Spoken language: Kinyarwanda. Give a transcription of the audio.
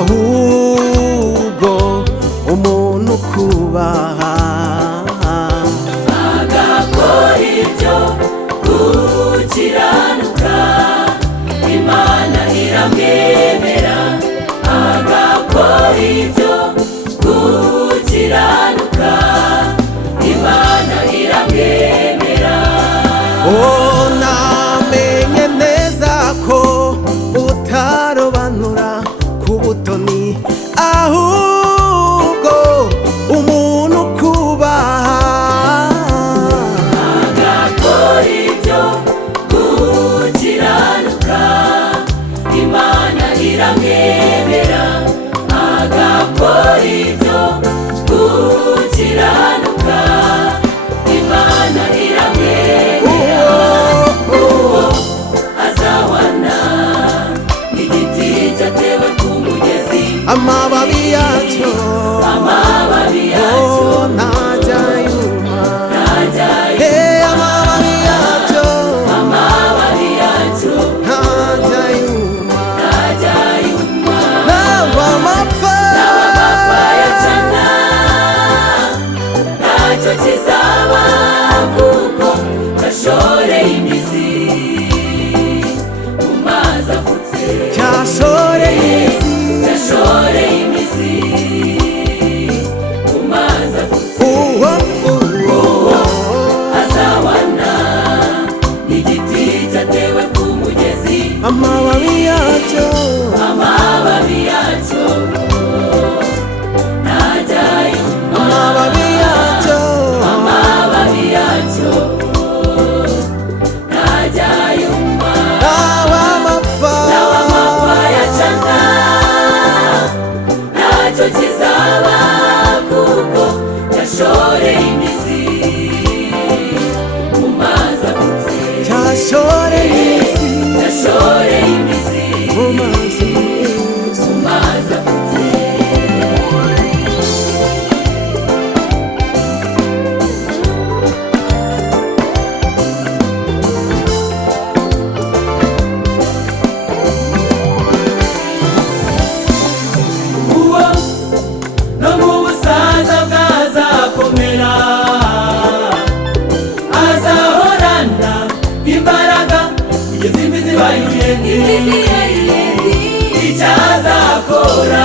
ahubwo umuntu kubaha agakora ibyo gukiranuka Imana iramwemera agakora ibyo gukiranuka Imana iramwemera namenye neza ko utarobanura ku butoni ahubwo umuntu kubaha agakora ibyo gukiranuka Imana iramwemera agakora ibyo gukiranuka Imana iramwemera uwo azawana n'igiti cyatewe ku mugezi amababi yacyo ntajya yuma amababi yacyo ntajya yuma naba amapfa yacana ntacyo kizaba kuko gashoreye imizi mu mazi afutse cyashoreye imizi mu mazi afutse azawana n'igiti cyatewe ku mugezi amababi yacyo ntajya yuma amababi yacyo ntajya yuma naba amapfa yacana ntacyo kizaba kuko yashoreye imizi mu mazi afutse cyashoreye imizi mu mazi mu mazi afutse uwo no mu busaza bwazakomera azahorana imbaraga kugeza imizi bayuye icyo azakora